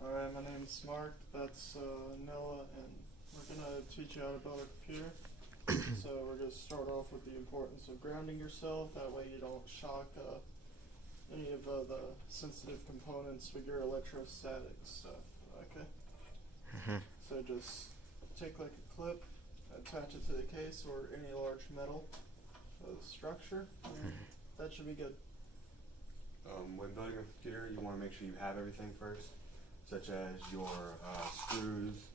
Alright, my name's Marc, that's Noah, and we're going to teach you how to build a computer. So we're going to start off with the importance of grounding yourself, that way you don't shock any of the sensitive components with your electrostatic stuff, okay? So just take like a clip, attach it to the case or any large metal structure, and that should be good. When building a computer, you want to make sure you have everything first, such as your screws,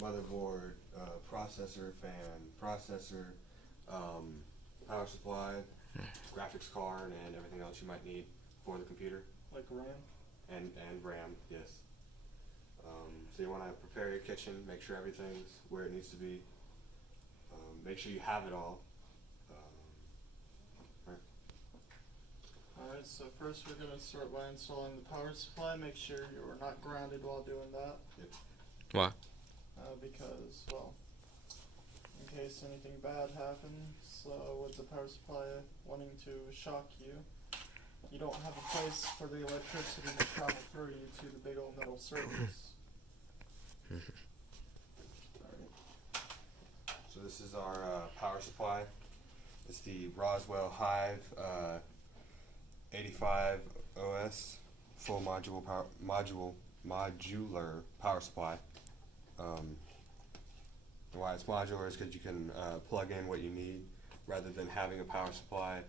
motherboard, processor, fan, processor, power supply, graphics card, and everything else you might need for the computer. Like RAM? And RAM, yes. So you want to prepare your kitchen, make sure everything's where it needs to be. Make sure you have it all. Alright, so first we're going to start by installing the power supply. Make sure you're not grounded while doing that. Yep. Why? Because, well, in case anything bad happens with the power supply wanting to shock you, you don't have a place for the electricity to travel through you to the big old metal surface. So this is our power supply. It's the Roswell Hive 85 OS full modular power supply. Why it's modular is because you can plug in what you need rather than having a power supply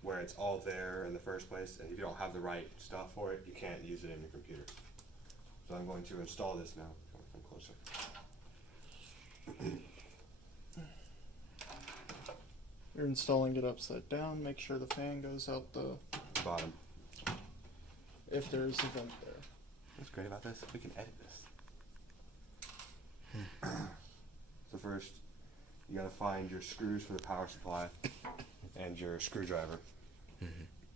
where it's all there in the first place, and if you don't have the right stuff for it, you can't use it in your computer. So I'm going to install this now. Come closer. You're installing it upside down. Make sure the fan goes out the Bottom. if there's a vent there. What's great about this? We can edit this. So first, you gotta find your screws for the power supply and your screwdriver,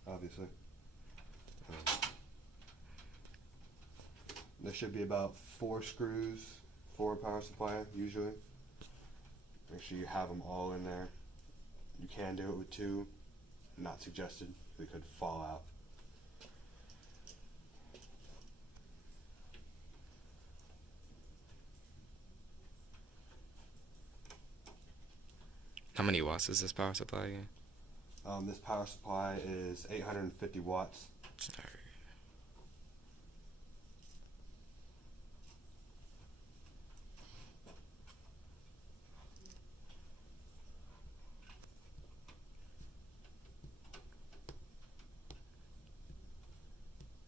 obviously. There should be about 4 screws for a power supply, usually. Make sure you have them all in there. You can do it with 2, not suggested, they could fall out. How many watts is this power supply again? This power supply is 850 watts.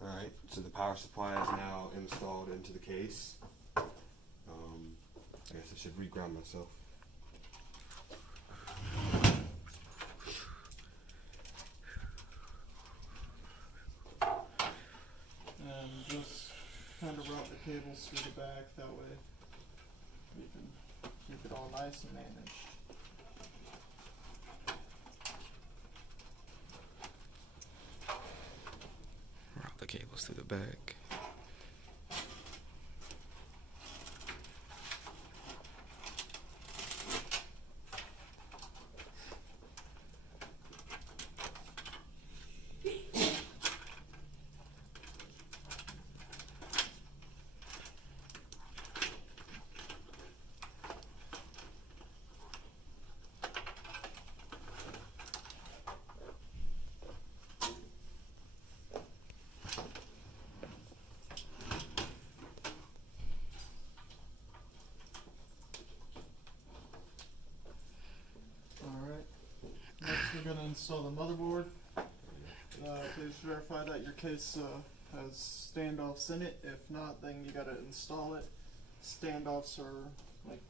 Alright, so the power supply is now installed into the case. I guess I should re-ground myself. And just kind of route the cables through the back, that way we can keep it all nice and managed. Route the cables through the back. We're going to install the motherboard. Please verify that your case has standoffs in it. If not, then you got to install it. Standoffs are like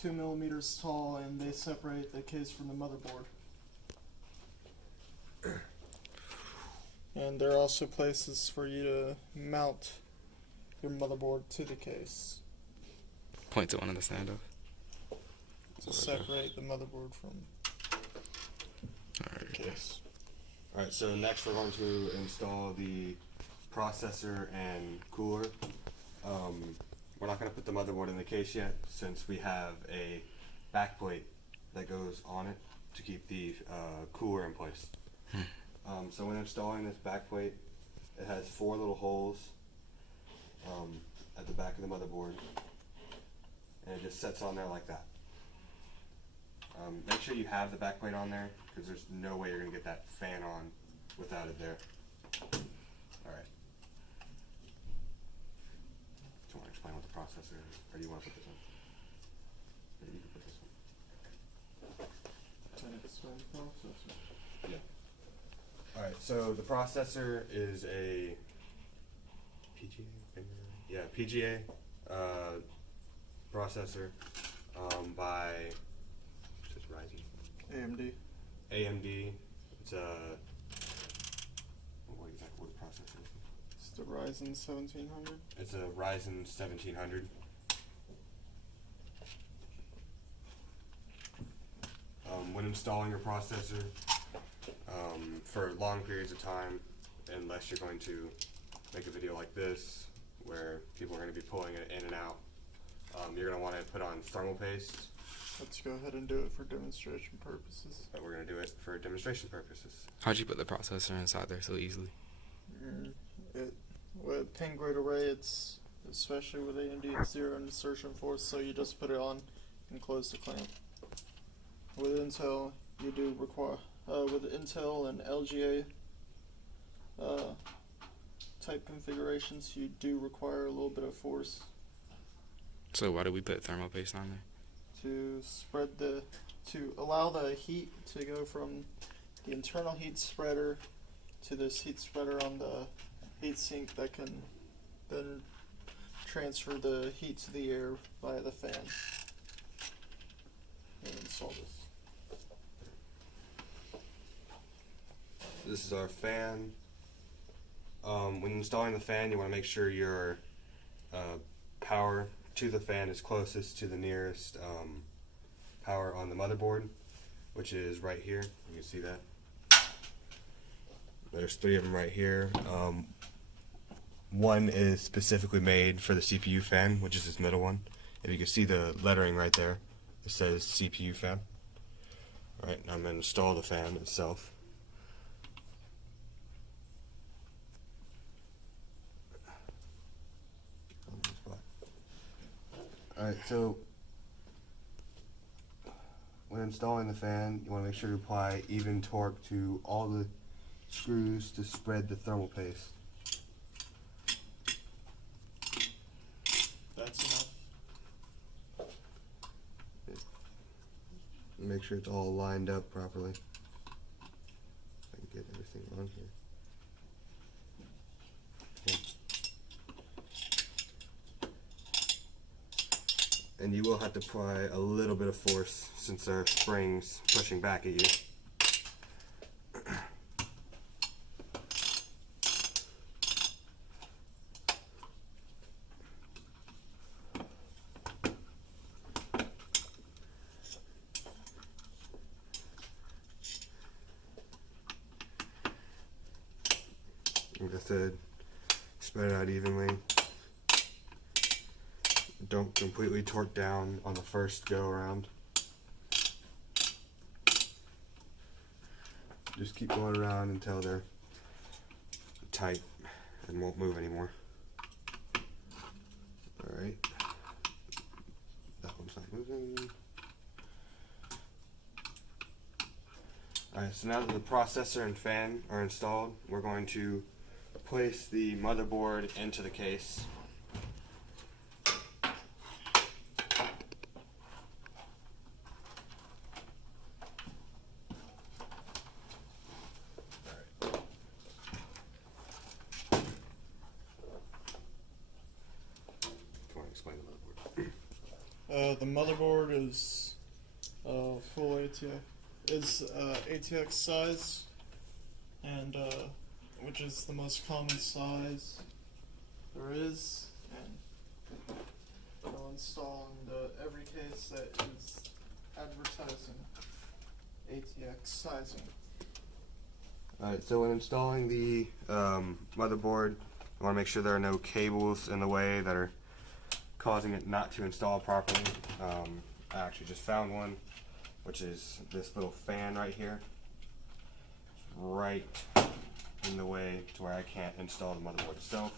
2 millimeters tall, and they separate the case from the motherboard. And there are also places for you to mount your motherboard to the case. Point to one of the standoff. To separate the motherboard from the case. Alright, so next we're going to install the processor and cooler. We're not going to put the motherboard in the case yet, since we have a backplate that goes on it to keep the cooler in place. So when installing this backplate, it has 4 little holes at the back of the motherboard, and it just sets on there like that. Make sure you have the back plate on there, because there's no way you're going to get that fan on without it there. Alright. Do you want to explain what the processor is, or do you want to put this on? Yeah, you can put this on. Can I explain the processor? Yeah. Alright, so the processor is a PGA? Yeah, PGA processor by Ryzen. AMD. It's a what exactly what processor is it? It's the Ryzen 1700. It's a Ryzen 1700. When installing your processor, for long periods of time, unless you're going to make a video like this, where people are going to be pulling it in and out, you're going to want to put on thermal paste. Let's go ahead and do it for demonstration purposes. But we're going to do it for demonstration purposes. How'd you put the processor inside there so easily? With pin grade array, it's especially with AMD, it's 0 insertion force, so you just put it on and close the clamp. With Intel, you do require with Intel and LGA type configurations, you do require a little bit of force So why do we put thermal paste on there? to allow the heat to go from the internal heat spreader to this heat spreader on the heat sink that can then transfer the heat to the air via the fan. And install this. This is our fan. When installing the fan, you want to make sure your power to the fan is closest to the nearest power on the motherboard, which is right here. You can see that. There's 3 of them right here. One is specifically made for the CPU fan, which is this middle one. If you can see the lettering right there, it says CPU fan. Alright, now I'm going to install the fan itself. Alright, so when installing the fan, you want to make sure to apply even torque to all the screws to spread the thermal paste. That's enough. Make sure it's all lined up properly. I can get everything on here. And you will have to apply a little bit of force since there are springs pushing back at you. Like I said, spread it out evenly. Don't completely torque down on the first go around. Just keep going around until they're tight and won't move anymore. Alright. That one's not moving. Alright, so now that the processor and fan are installed, we're going to place the motherboard into the case. The motherboard is full ATX size, and which is the most common size there is, and I'll install in every case that is advertising ATX sizing. Alright, so when installing the motherboard, you want to make sure there are no cables in the way that are causing it not to install properly. I actually just found one, which is this little fan right here. It's right in the way to where I can't install the motherboard itself.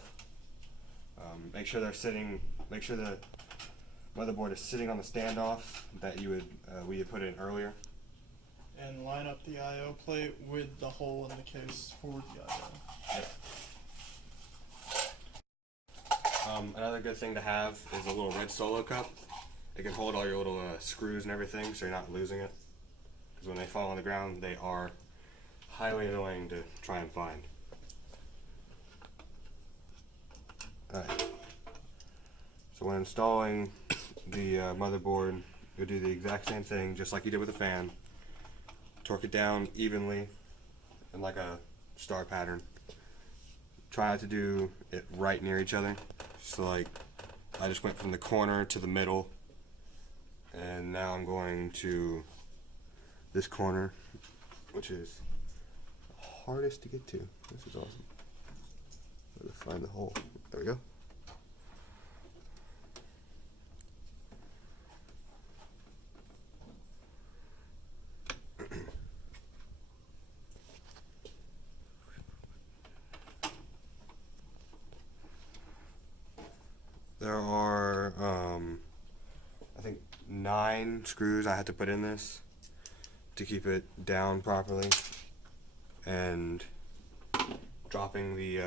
Make sure they're sitting. Make sure the motherboard is sitting on the standoff that we had put in earlier. And line up the I/O plate with the hole in the case for the I/O. Yep. Another good thing to have is a little red solo cup. It can hold all your little screws and everything, so you're not losing it. Because when they fall on the ground, they are highly annoying to try and find. Alright. So when installing the motherboard, you'll do the exact same thing, just like you did with the fan. Torque it down evenly in like a star pattern. Try not to do it right near each other. So like, I just went from the corner to the middle, and now I'm going to this corner, which is hardest to get to. This is awesome. Gotta find the hole. There we go. There are, I think 9 screws I had to put in this to keep it down properly, and dropping the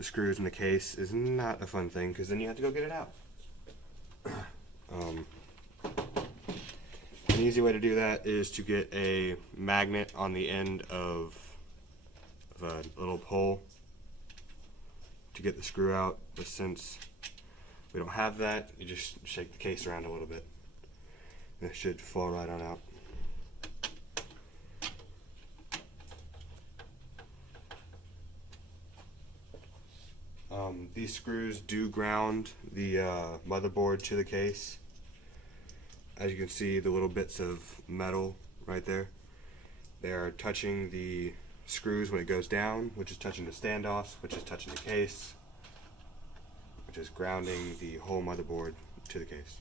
screws in the case is not a fun thing because then you have to go get it out. An easy way to do that is to get a magnet on the end of a little hole to get the screw out, but since we don't have that, you just shake the case around a little bit and it should fall right on out. These screws do ground the motherboard to the case. As you can see, the little bits of metal right there, they are touching the screws when it goes down, which is touching the standoffs, which is touching the case, which is grounding the whole motherboard to the case.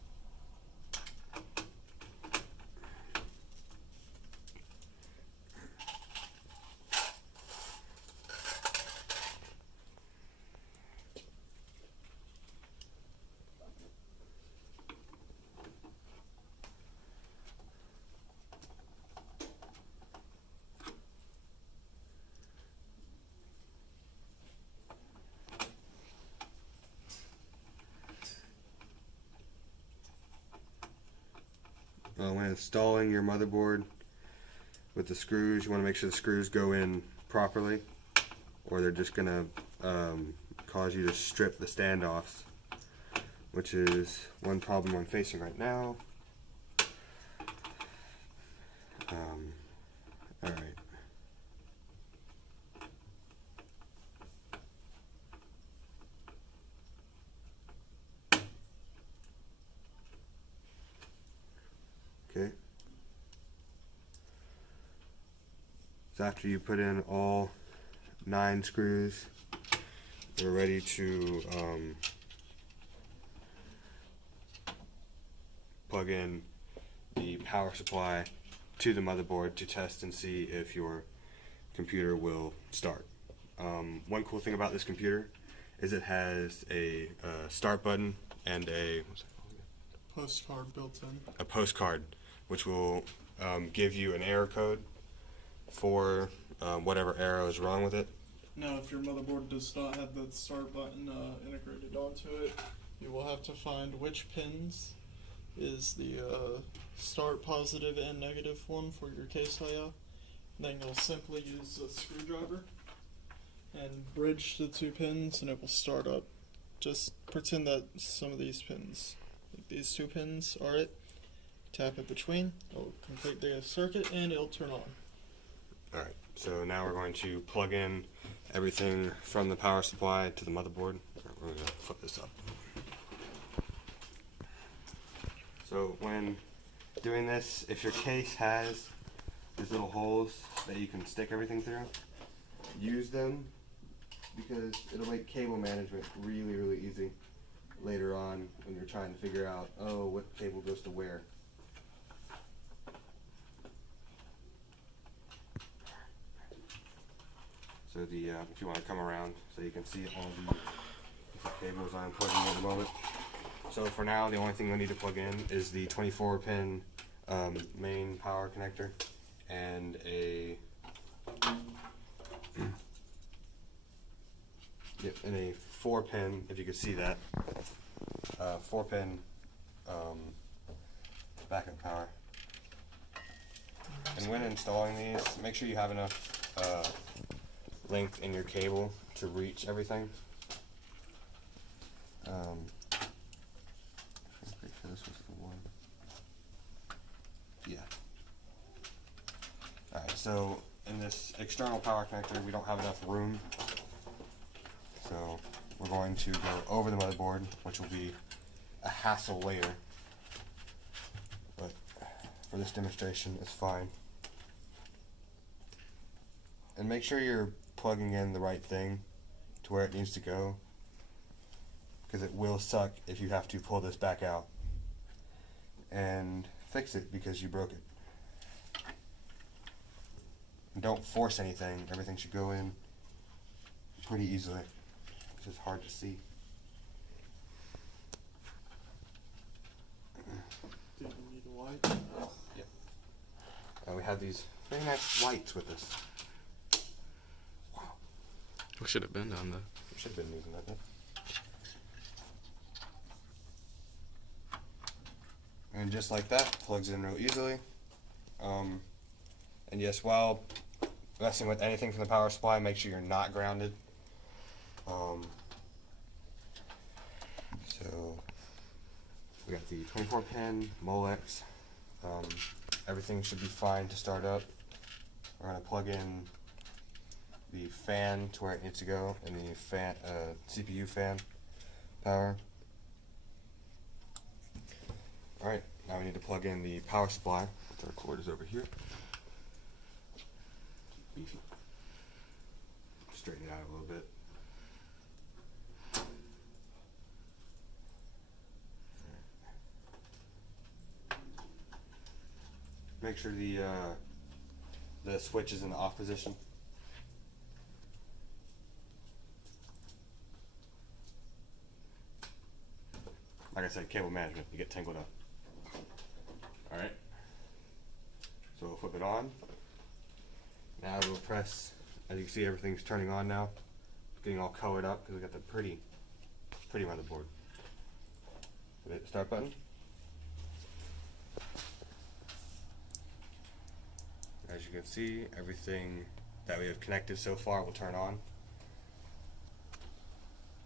When installing your motherboard with the screws, you want to make sure the screws go in properly, or they're just going to cause you to strip the standoffs, which is one problem I'm facing right now. Alright. Okay. So after you put in all 9 screws, we're ready to plug in the power supply to the motherboard to test and see if your computer will start. One cool thing about this computer is it has a start button and a Postcard built in. a postcard, which will give you an error code for whatever error is wrong with it. Now, if your motherboard does not have that start button integrated onto it, you will have to find which pins is the start positive and negative one for your case layout. Then you'll simply use a screwdriver and bridge the 2 pins and it will start up. Just pretend that some of these pins, like these 2 pins, are it. Tap it between, it'll complete the circuit and it'll turn on. Alright, so now we're going to plug in everything from the power supply to the motherboard. We're going to flip this up. So when doing this, if your case has these little holes that you can stick everything through, use them because it'll make cable management really, really easy later on when you're trying to figure out, oh, what cable goes to where. So if you want to come around so you can see all the cable. cables I'm plugging in at the moment. So for now, the only thing we need to plug in is the 24-pin main power connector and a 4-pin, if you can see that, 4-pin backup power. And when installing these, make sure you have enough length in your cable to reach everything. I'm pretty sure this was the one. Yeah. Alright, so in this external power connector, we don't have enough room. So we're going to go over the motherboard, which will be a hassle later. But for this demonstration, it's fine. And make sure you're plugging in the right thing to where it needs to go, because it will suck if you have to pull this back out and fix it because you broke it. And don't force anything. Everything should go in pretty easily, which is hard to see. Do you need a light? Yep. And we have these very nice lights with us. Wow. We should have been done though. We should have been using that. And just like that, plugs in real easily. And yes, while messing with anything from the power supply, make sure you're not grounded. So we got the 24-pin Molex. Everything should be fine to start up. We're going to plug in the fan to where it needs to go, and the fan, CPU fan power. Alright, now we need to plug in the power supply. The cord is over here. Beefy. Straighten it out a little bit. Make sure the switch is in the off position. Like I said, cable management, you get tangled up. Alright. So we'll flip it on. Now we'll press, as you can see, everything's turning on now. Getting all colored up because we got the pretty motherboard. Hit the start button. As you can see, everything that we have connected so far will turn on.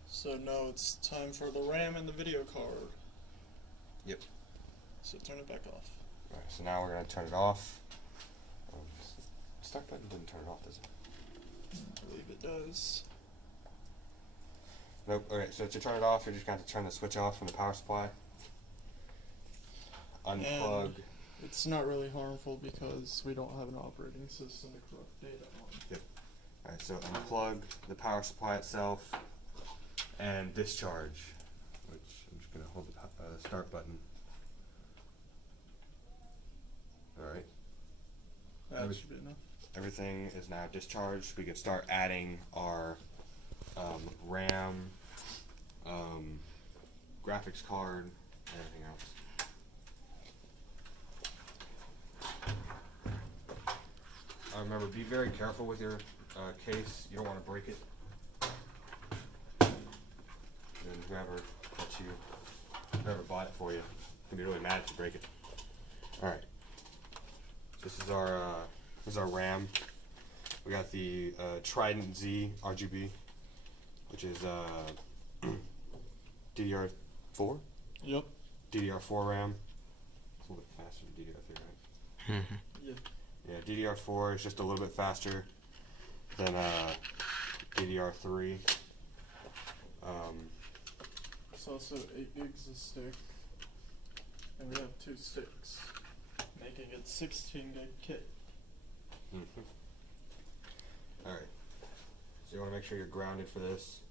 So now it's time for the RAM and the video card. Yep. So turn it back off. Alright, so now we're going to turn it off. Start button didn't turn it off, does it? I believe it does. Nope. Okay, so to turn it off, you're just going to turn the switch off from the power supply. Unplug. And it's not really harmful because we don't have an operating system to corrupt data on. Yep. Alright, so unplug the power supply itself and discharge, which I'm just going to hold the start button. Alright. That should be enough. Everything is now discharged. We can start adding our RAM, graphics card, and everything else. Remember, be very careful with your case. You don't want to break it. And whoever bought it for you can be really mad if you break it. All right. This is our RAM. We got the Trident Z RGB, which is DDR4. Yep. DDR4 RAM. It's a little bit faster than DDR3, right? Yeah. Yeah, DDR4 is just a little bit faster than DDR3. It's also 8 gigs a stick, and we have 2 sticks, making it 16 gig kit. Alright, so you want to make sure you're grounded for this.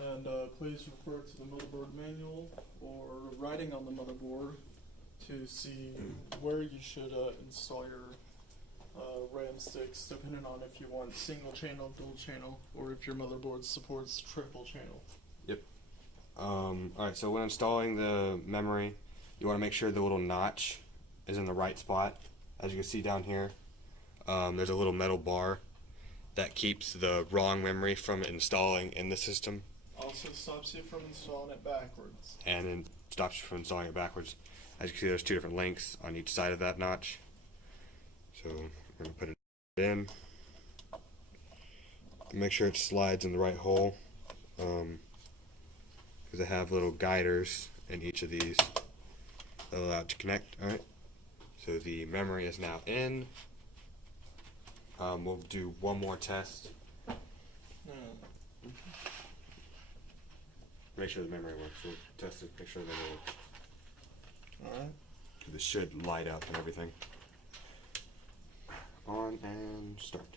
And please refer to the motherboard manual or writing on the motherboard to see where you should install your RAM sticks, depending on if you want single channel, dual channel, or if your motherboard supports triple channel. Alright, so when installing the memory, you want to make sure the little notch is in the right spot. As you can see down here, there's a little metal bar that keeps the wrong memory from installing in the system. Also stops you from installing it backwards. And it stops you from installing it backwards. As you can see, there's two different links on each side of that notch. So we're going to put it in. Make sure it slides in the right hole. Because they have little guiders in each of these that allow it to connect. Alright, so the memory is now in. We'll do one more test. Make sure the memory works. We'll test it, make sure that it works. Alright. This should light up and everything. On and start.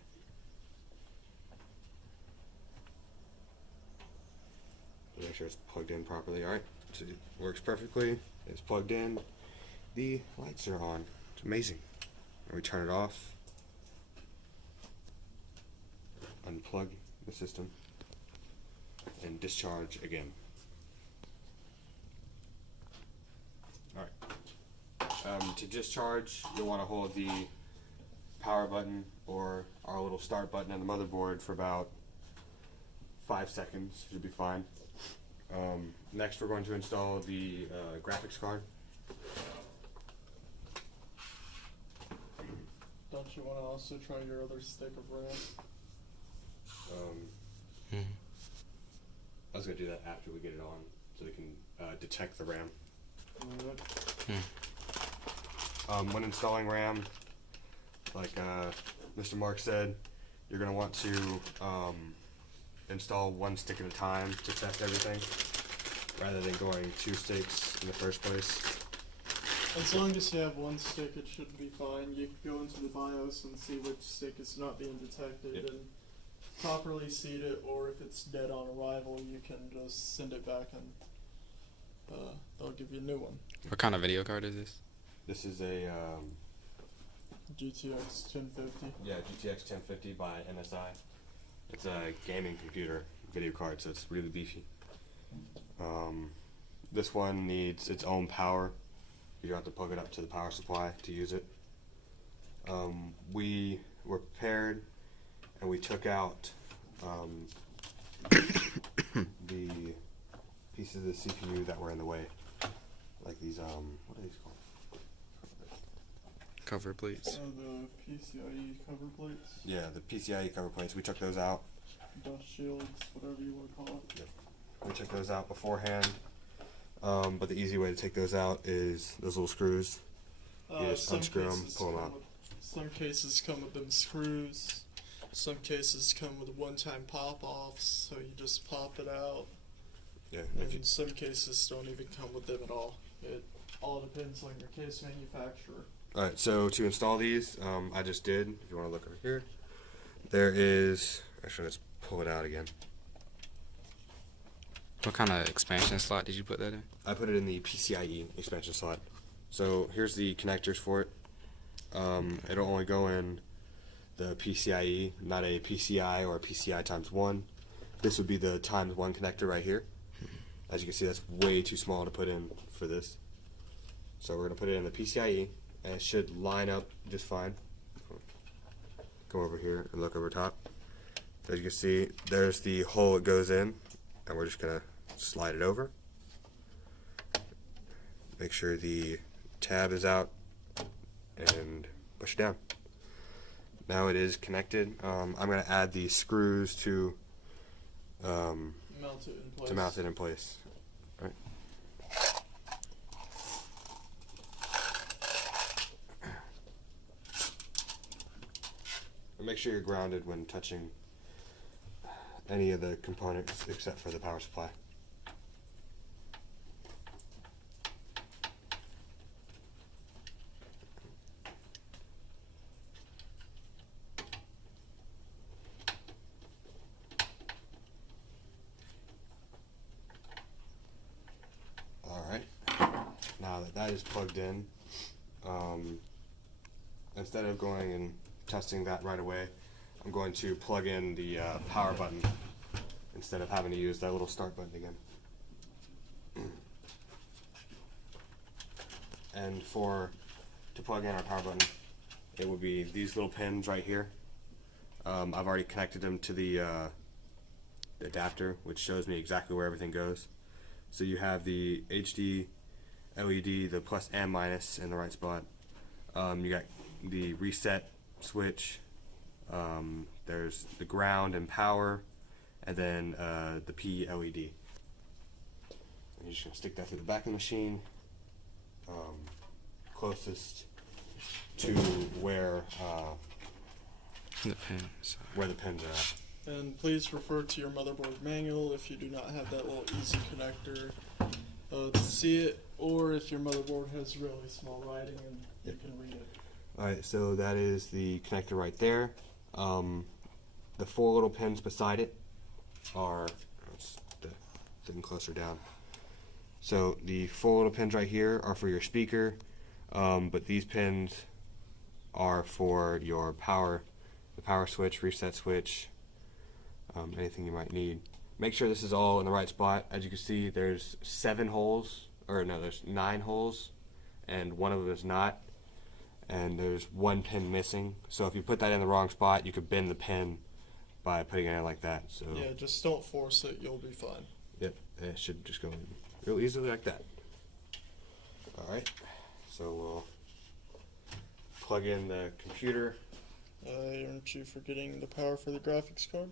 Make sure it's plugged in properly. Alright, so it works perfectly. It's plugged in. The lights are on. It's amazing. And we turn it off. Unplug the system. And discharge again. Alright. To discharge, you'll want to hold the power button or our little start button on the motherboard for about 5 seconds. Should be fine. Next we're going to install the graphics card. Don't you want to also try your other stick of RAM? I was going to do that after we get it on so we can detect the RAM. When installing RAM, like Mr. Mark said, you're going to want to install one stick at a time to test everything, rather than going 2 sticks in the first place. As long as you have one stick, it should be fine. You can go into the BIOS and see which stick is not being detected and properly seat it, or if it's dead on arrival, you can just send it back and they'll give you a new one. What kind of video card is this? This is a GTX 1050. yeah, GTX 1050 by NSI. It's a gaming computer video card, so it's really beefy. This one needs its own power. You don't have to plug it up to the power supply to use it. We were prepared and we took out the pieces of the CPU that were in the way. Like these, what are these called? Cover plates. The PCIe cover plates. Yeah, the PCIe cover plates. We took those out. Dust shields, whatever you want to call it. Yep. We took those out beforehand. But the easy way to take those out is those little screws. You just unscrew them, pull them out. Some cases come with them screws. Some cases come with one-time pop-offs, so you just pop it out. Yeah. And some cases don't even come with them at all. It all depends on your case manufacturer. Alright, so to install these, I just did. If you want to look over here, there is. Actually, let's pull it out again. What kind of expansion slot did you put that in? I put it in the PCIe expansion slot. So here's the connectors for it. It'll only go in the PCIe, not a PCI or a PCI times 1. This would be the times 1 connector right here. As you can see, that's way too small to put in for this. So we're going to put it in the PCIe, and it should line up just fine. Come over here and look over top. As you can see, there's the hole it goes in, and we're just going to slide it over. Make sure the tab is out and push it down. Now it is connected. I'm going to add the screws to Mount it in place. mount it in place. Right. And make sure you're grounded when touching any of the components except for the power supply. Alright, now that that is plugged in, instead of going and testing that right away, I'm going to plug in the power button instead of having to use that little start button again. And to plug in our power button, it would be these little pins right here. I've already connected them to the adapter, which shows me exactly where everything goes. So you have the HD LED, the plus and minus in the right spot. You got the reset switch. There's the ground and power, and then the P LED. You're just gonna stick that through the back of the machine, closest to where The pin. Sorry. where the pins are at. And please refer to your motherboard manual if you do not have that little easy connector to see it, or if your motherboard has really small writing and you can read it. Alright, so that is the connector right there. The 4 little pins beside it are, let's thing closer down. So the 4 little pins right here are for your speaker, but these pins are for your power, the power switch, reset switch, anything you might need. Make sure this is all in the right spot. As you can see, there's 7 holes, or no, there's 9 holes, and one of them is not. And there's 1 pin missing. So if you put that in the wrong spot, you could bend the pin by putting it in like that. So Yeah, just don't force it, you'll be fine. yep, and it should just go in real easily like that. Alright, so we'll plug in the computer. Aren't you forgetting the power for the graphics card?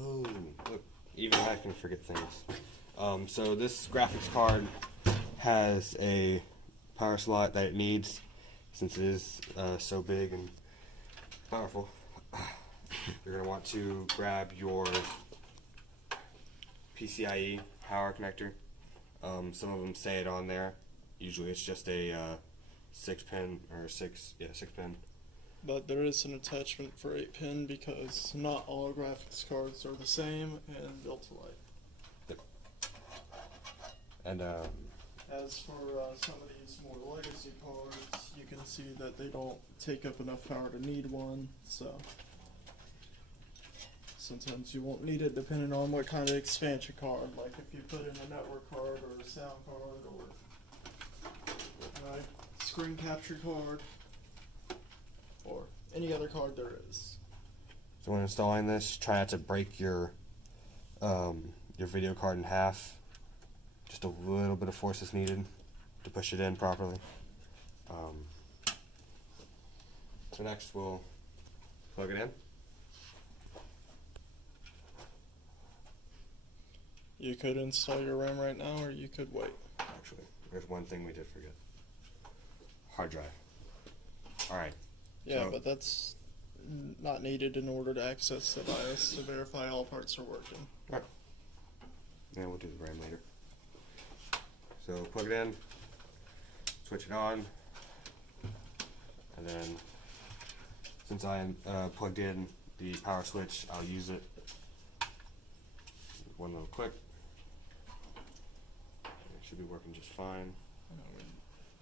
Oh, look, even I can forget things. So this graphics card has a power slot that it needs, since it is so big and powerful. You're going to want to grab your PCIe power connector. Some of them say it on there. Usually it's just a 6-pin or 6 pin. But there is an attachment for 8-pin because not all graphics cards are the same and built alike. Yep. And As for some of these more legacy cards, you can see that they don't take up enough power to need one, so sometimes you won't need it depending on what kind of expansion card, like if you put in a network card or a sound card or a screen capture card or any other card there is. so when installing this, try not to break your video card in half. Just a little bit of force is needed to push it in properly. So next we'll plug it in. You could install your RAM right now, or you could wait. Actually, there's one thing we did forget. Hard drive. Alright. Yeah, So- but that's not needed in order to access the BIOS to verify all parts are working. And we'll do the RAM later. So plug it in, switch it on, and then since I plugged in the power switch, I'll use it. One little click. It should be working just fine.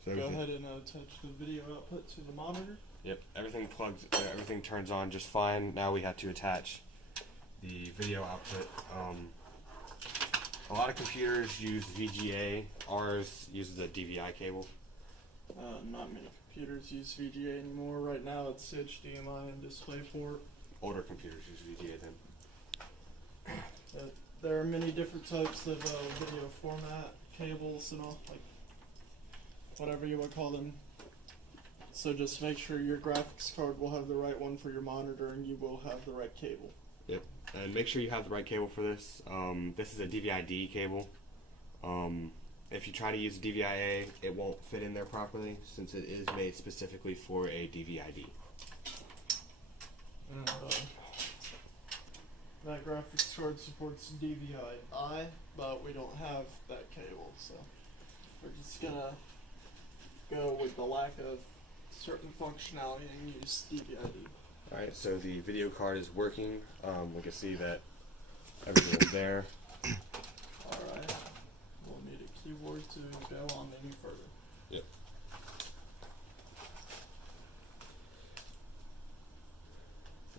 So Go everything- ahead and attach the video output to the monitor. Yep, everything plugs. Everything turns on just fine. Now we have to attach the video output. A lot of computers use VGA. Ours uses a DVI cable. Not many computers use VGA anymore. Right now it's HDMI and DisplayPort. Older computers use VGA then. There are many different types of video format cables and all, like whatever you would call them. So just make sure your graphics card will have the right one for your monitor and you will have the right cable. Yep, and make sure you have the right cable for this. This is a DVI-D cable. If you try to use a DVI-A, it won't fit in there properly since it is made specifically for a DVI-D. And, that graphics card supports DVI-I, but we don't have that cable, so we're just gonna go with the lack of certain functionality and use DVI-D. Alright, so the video card is working. We can see that everything is there. Alright, we'll need a keyboard to go on any further. Yep.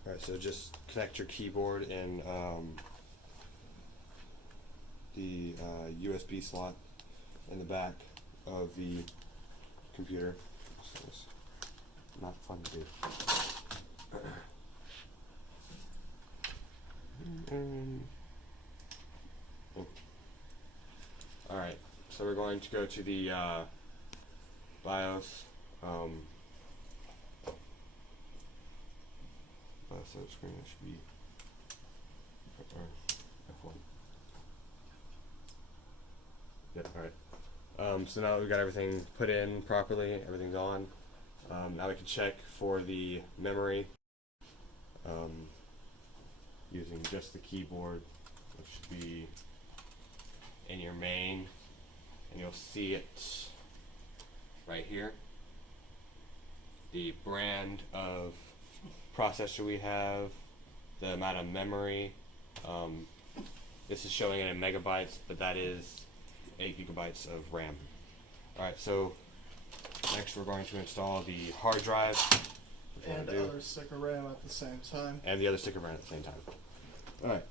Alright, so just connect your keyboard in the USB slot in the back of the computer. So it's not fun to do. Alright, so we're going to go to the BIOS. So the screen should be F1. Yep, alright. So now that we've got everything put in properly, everything's on. Now we can check for the memory using just the keyboard, which should be in your main, and you'll see it right here. The brand of processor we have, the amount of memory. This is showing it in megabytes, but that is 8 gigabytes of RAM. Alright, so next we're going to install the hard drive. And the other stick of RAM at the same time. And the other stick of RAM at the same time. Alright,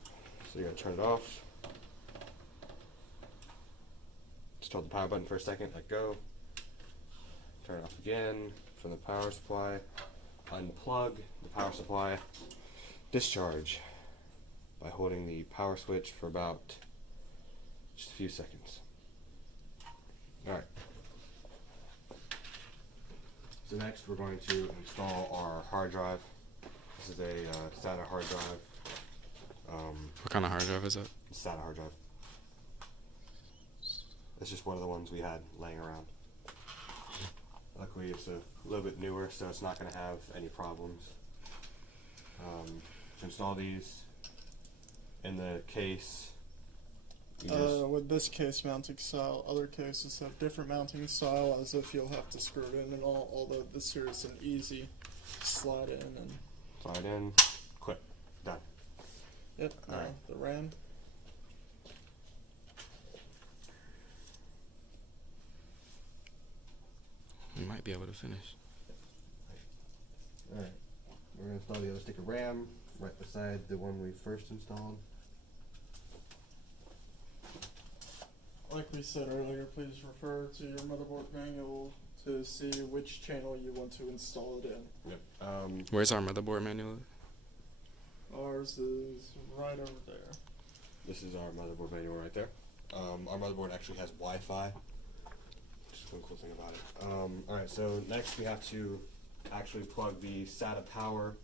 so you're going to turn it off. Just hold the power button for a second, let go. Turn it off again from the power supply. Unplug the power supply. Discharge by holding the power switch for about just a few seconds. Alright. So next we're going to install our hard drive. This is a SATA hard drive. What kind of hard drive is it? SATA hard drive. It's just one of the ones we had laying around. Luckily it's a little bit newer, so it's not going to have any problems. To install these in the case, with this case mounting style, other cases have different mounting style, as if you'll have to screw it in and all, although this here is an easy slide in and... Slide in, click, done. Yep, Alright. the RAM. We might be able to finish. Alright, we're going to install the other stick of RAM right beside the one we first installed. Like we said earlier, please refer to your motherboard manual to see which channel you want to install it in. Yep. Where's our motherboard manual? Ours is right over there. This is our motherboard manual right there. Our motherboard actually has Wi-Fi, which is one cool thing about it. Alright, so next we have to actually plug the SATA power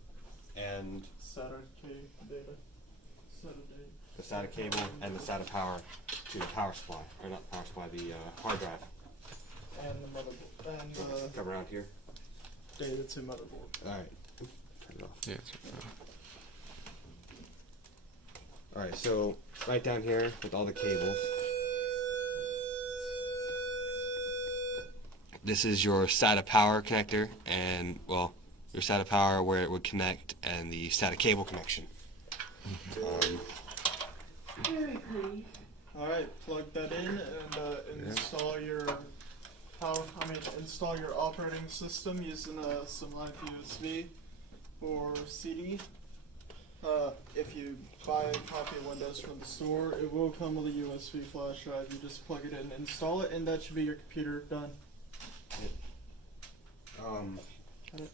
and SATA data. SATA data. the SATA cable and the SATA power to the power supply, or not power supply, the hard drive. And the motherboard. And Come around here. data to motherboard. Alright, turn it off. Yeah. Alright, so right down here with all the cables. This is your SATA power connector, and well, your SATA power where it would connect, and the SATA cable connection. Alright, plug that in and install your install your operating system using some live USB or CD. If you buy a copy of Windows from the store, it will come with a USB flash drive. You just plug it in, install it, and that should be your computer done. Um, Got it?